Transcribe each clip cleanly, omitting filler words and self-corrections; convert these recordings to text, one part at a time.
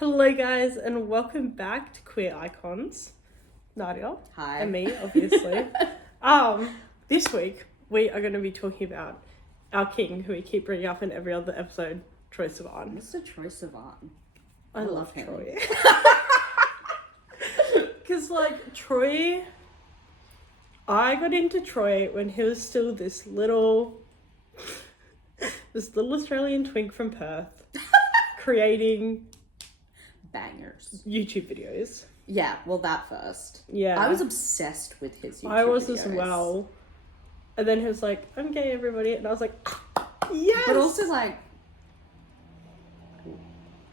Hello guys and welcome back to Queer Icons. Nadia. Hi. And me, obviously. This week we are going to be talking about our king, who we keep bringing up in every other episode, Troye Sivan. Mr. Troye Sivan. I love him. Troye. Because Troye, I got into Troye when he was still this little Australian twink from Perth creating Bangers. YouTube videos. Yeah, well, that first. Yeah. I was obsessed with his YouTube I was videos. as well. And then he was like, I'm gay, everybody. And I was like, yes! But also,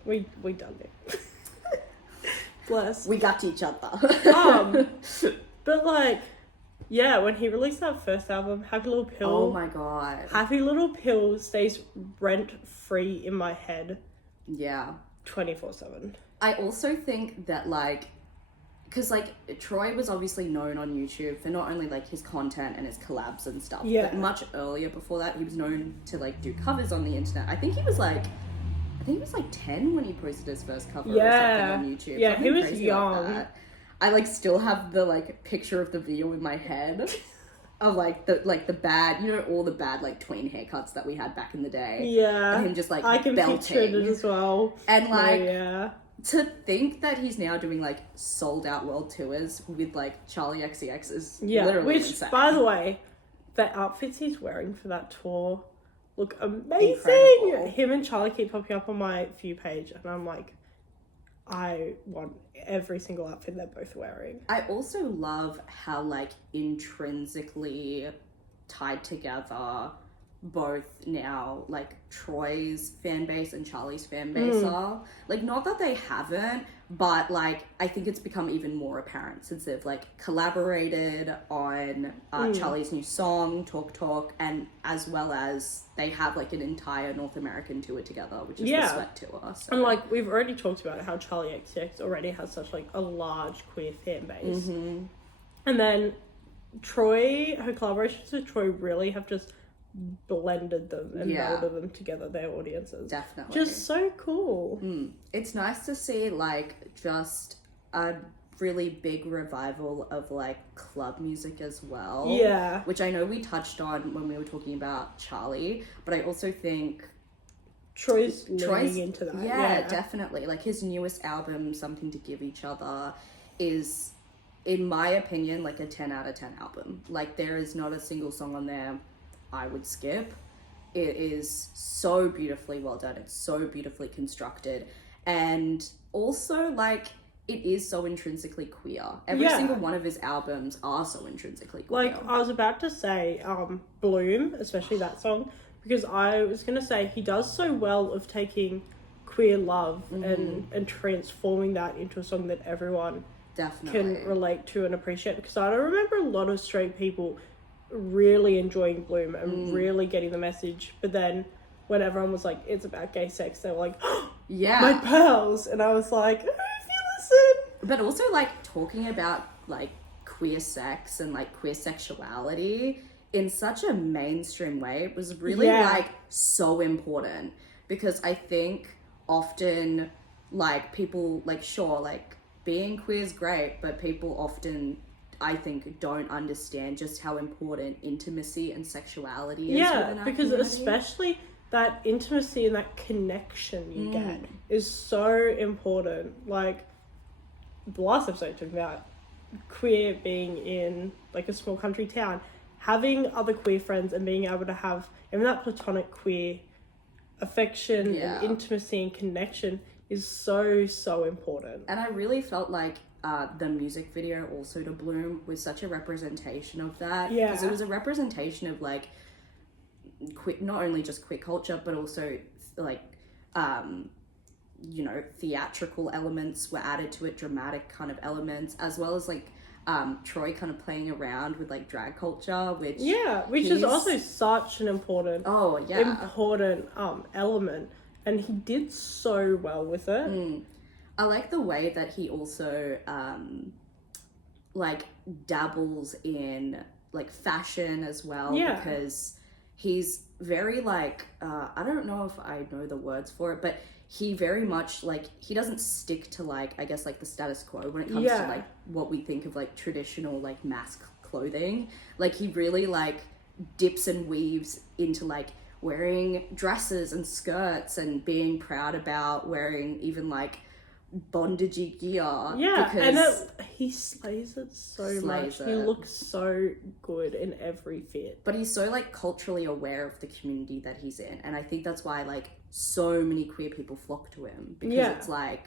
We done it. Bless. we got each other. But yeah, when he released that first album, Happy Little Pill. Oh my god. Happy Little Pill stays rent-free in my head. Yeah. 24/7. I also think that, because, Troye was obviously known on YouTube for not only, his content and his collabs and stuff, Yeah. but much earlier before that, he was known to, do covers on the internet. I think he was, 10 when he posted his first cover or something on YouTube. Yeah, Something he was crazy young. like that. I, still have the, picture of the video in my head of, the bad, all the bad, tween haircuts that we had back in the day. Yeah. And him just, I can picture it as well. And, yeah. To think that he's now doing sold out world tours with Charlie XCX is literally insane. By the way, the outfits he's wearing for that tour look amazing. Incredible. Him and Charlie keep popping up on my View page, and I'm like, I want every single outfit they're both wearing. I also love how intrinsically tied together both now Troy's fan base and Charlie's fan base are. Not that they haven't, but I think it's become even more apparent since they've collaborated on Charlie's new song Talk, and as well as they have an entire North American tour together, which is the Sweat Tour. So. And we've already talked about how Charlie XCX already has such a large queer fan base. And then Troye, her collaborations with Troye really have just blended them and melded them together, their audiences. Definitely. Just so cool. It's nice to see just a really big revival of club music as well. Yeah. Which I know we touched on when we were talking about Charlie, but I also think Troy's leaning into that. Yeah, definitely. His newest album, Something to Give Each Other, is, in my opinion, a 10 out of 10 album. There is not a single song on there I would skip. It is so beautifully well done. It's so beautifully constructed. And also, it is so intrinsically queer. Every single one of his albums are so intrinsically queer. I was about to say, Bloom, especially that song, because I was going to say he does so well of taking queer love and transforming that into a song that everyone can relate to and appreciate. Because I don't remember a lot of straight people really enjoying Bloom and really getting the message, but then when everyone was like, it's about gay sex, they were like, oh, yeah, my pearls. And I was like, oh, if you listen. But also talking about queer sex and queer sexuality in such a mainstream way was really so important, because I think often people sure being queer is great, but people often, I think, don't understand just how important intimacy and sexuality is within our because community. Especially that intimacy and that connection you get is so important. The last episode talking about queer being in a small country town, having other queer friends and being able to have even that platonic queer affection and intimacy and connection is so important. And I really felt the music video also to Bloom was such a representation of that. Yeah. Because it was a representation of not only just queer culture, but also theatrical elements were added to it, dramatic kind of elements, as well as Troye kind of playing around with drag culture, which is also such an important element, and he did so well with it. I like the way that he also dabbles in fashion as well, because he's very I don't know if I know the words for it, but he very much, like, he doesn't stick to, like, I guess, like, the status quo when it comes to, like, what we think of, like, traditional, like, mass clothing. Like, he really, like, dips and weaves into, like, wearing dresses and skirts and being proud about wearing even, like, bondagey gear. Yeah, because and he slays it so much. He looks so good in every fit. But he's so, like, culturally aware of the community that he's in. And I think that's why, like, so many queer people flock to him. Because it's like,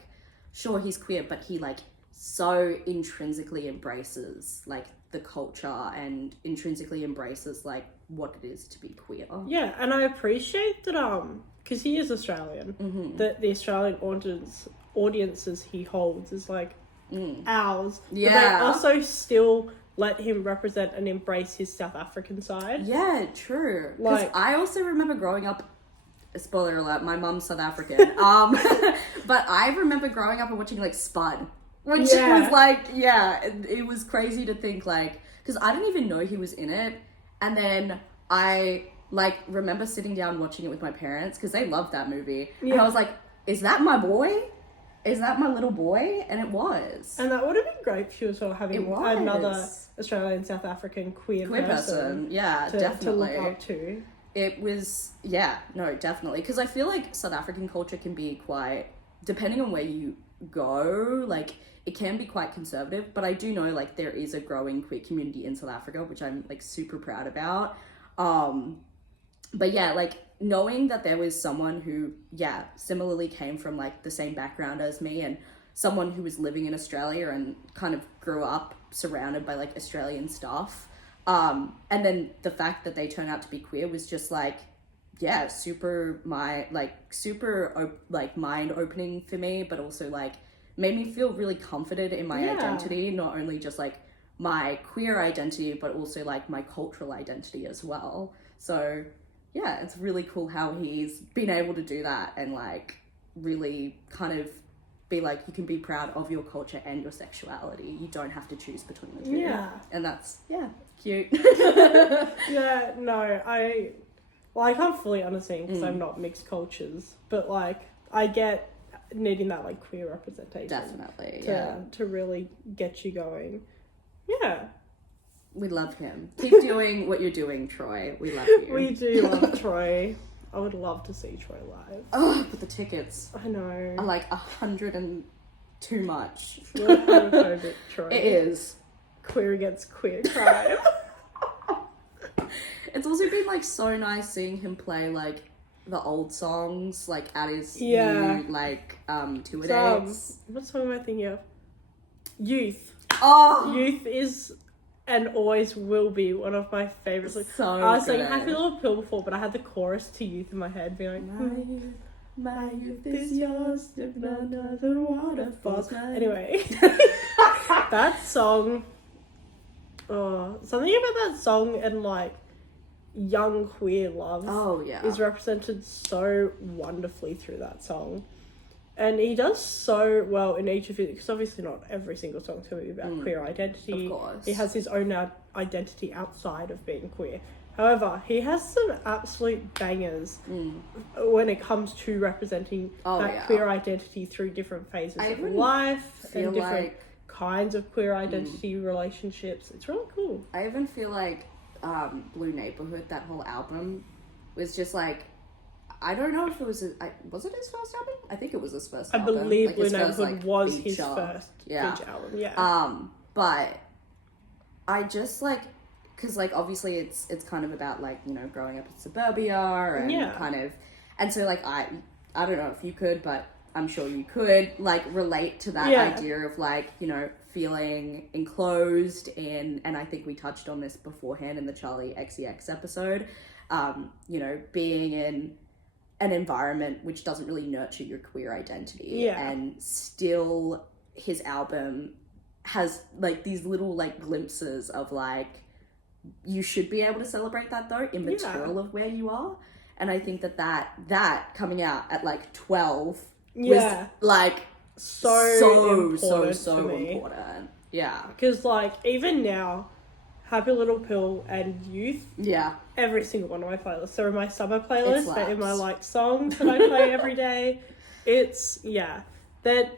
sure, he's queer, but he, like, so intrinsically embraces, like, the culture and intrinsically embraces, like, what it is to be queer. Yeah, and I appreciate that, because he is Australian, that the Australian audiences he holds is, like, ours. Yeah. But they also still let him represent and embrace his South African side. Yeah, true. Because Like, I also remember growing up, spoiler alert, my mum's South African. But I remember growing up and watching, like, Spud. Which was, like, it was crazy to think, like, because I didn't even know he was in it. And then I, like, remember sitting down watching it with my parents, because they loved that movie. Yeah. And I was like, is that my boy? Is that my little boy? And it was. And that would have been great for you as well, having another Australian South African queer person. Yeah, definitely. To look up to. It was, yeah, no, definitely. Because I feel like South African culture can be quite, depending on where you go, like, it can be quite conservative, but I do know, like, there is a growing queer community in South Africa, which I'm, like, super proud about. But yeah, like, knowing that there was someone who, similarly came from, like, the same background as me, and someone who was living in Australia and kind of grew up surrounded by, like, Australian stuff. And then the fact that they turn out to be queer was just, like, super mind-opening for me, but also, like, made me feel really comforted in my identity, not only just, like, my queer identity, but also, like, my cultural identity as well. So, yeah, it's really cool how he's been able to do that and, like, really kind of be like, you can be proud of your culture and your sexuality. You don't have to choose between the two. Yeah. And that's, cute. Yeah, no, I can't fully understand because I'm not mixed cultures, but, like, I get needing that, like, queer representation. Definitely, to really get you going. Yeah. We love him. Keep doing what you're doing, Troye. We love you. We do love Troye. I would love to see Troye live. Oh, but the tickets I know. are like 100 and too much. It's really homophobic, Troye. It is. Queer against queer crime. It's also been, like, so nice seeing him play, like, the old songs, like, at his new, like, tour dates. What song am I thinking of? Youth. Oh! Youth is and always will be one of my favourites. Like, so I was good. saying Happy Little Pill before, but I had the chorus to Youth in my head being like, my youth is yours, if none other waterfalls. Anyway, that song, something about that song and, like, young queer love is represented so wonderfully through that song. And he does so well in each of his, because obviously not every single song's going to be about queer identity. Of course. He has his own identity outside of being queer. However, he has some absolute bangers when it comes to representing queer identity through different phases of life and different kinds of queer identity relationships. It's really cool. I even feel like Blue Neighborhood, that whole album, was just, like, I don't know if it was was it his first album? I think it was his first album. I believe like, Blue Neighborhood was his first feature album, but I just, like, because, like, obviously it's kind of about, like, you know, growing up in suburbia and kind of, and so, like, I don't know if you could, but I'm sure you could, like, relate to that idea of, like, you know, feeling enclosed in, and I think we touched on this beforehand in the Charlie XCX episode, you know, being in an environment which doesn't really nurture your queer identity, and still his album has, like, these little, like, glimpses of, like, you should be able to celebrate that, though, immaterial of where you are. And I think that coming out at, like, 12 was, like, so important. Yeah. Because, like, even now, Happy Little Pill and Youth, every single one of my playlists. They're in my summer playlist, they're in my, like, songs that I play every day. It's, that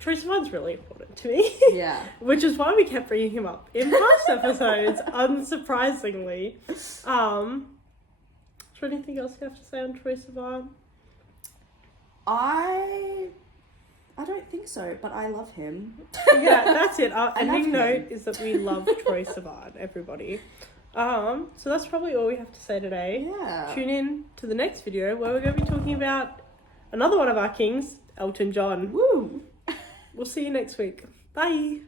Troye Sivan's really important to me. Yeah. Which is why we kept bringing him up in past episodes, unsurprisingly. Is there anything else you have to say on Troye Sivan? I don't think so, but I love him. Yeah, that's it. Our ending love him. note is that we love Troye Sivan, everybody. So that's probably all we have to say today. Yeah. Tune in to the next video where we're going to be talking about another one of our kings, Elton John. Woo! We'll see you next week. Bye.